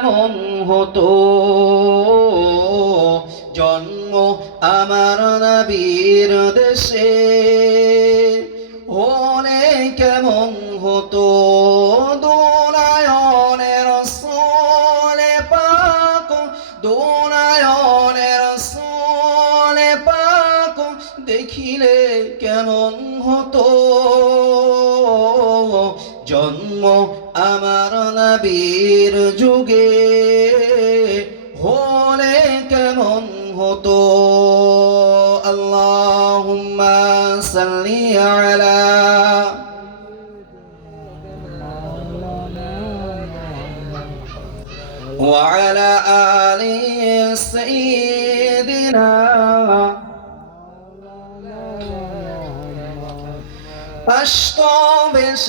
কেমন হতো জন্ম আমার নবীর দেশে হলে কেমন হতো দোনায়নের সোলে পাক দোনায়নের সোলে পাক দেখিলে কেমন হতো জন্ম আমার নবীর যুগে হলে কেমন হতো আল্লাহুম্মা সাল্লি আলা وعلى آل سيدنا أشطبش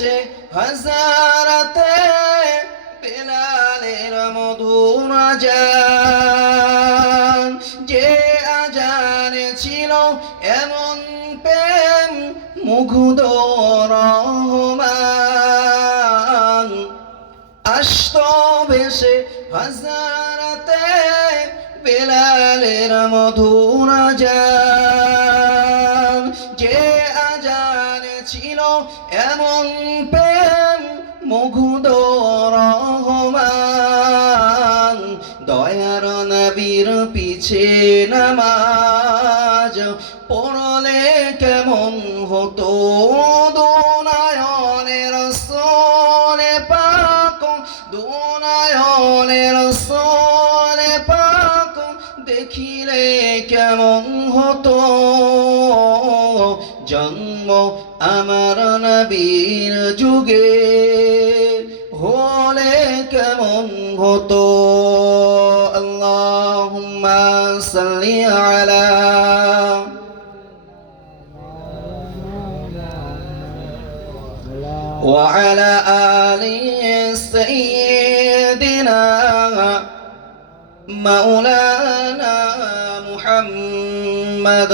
هزارته বেলালের মধুর আজান যে আজানে ছিল এমন প্রেম মুগ্ধ রহমান আসতো বেশে হাজারাতে বেলালের মধুর আজান যে আজানে ছিল এমন প্রেম মুগ্ধ রহমান দয়ার নবীর পিছে নামাজ পড়লে কেমন হতো দোনায়নের সোলে পাক দোনায়নের সোলে পাক দেখিলে কেমন হতো জন্ম আমার নবীর যুগে হলে কেমন হতো আল্লাহুম্মা সাল্লি আলা وعلى آل سيدنا مولانا محمد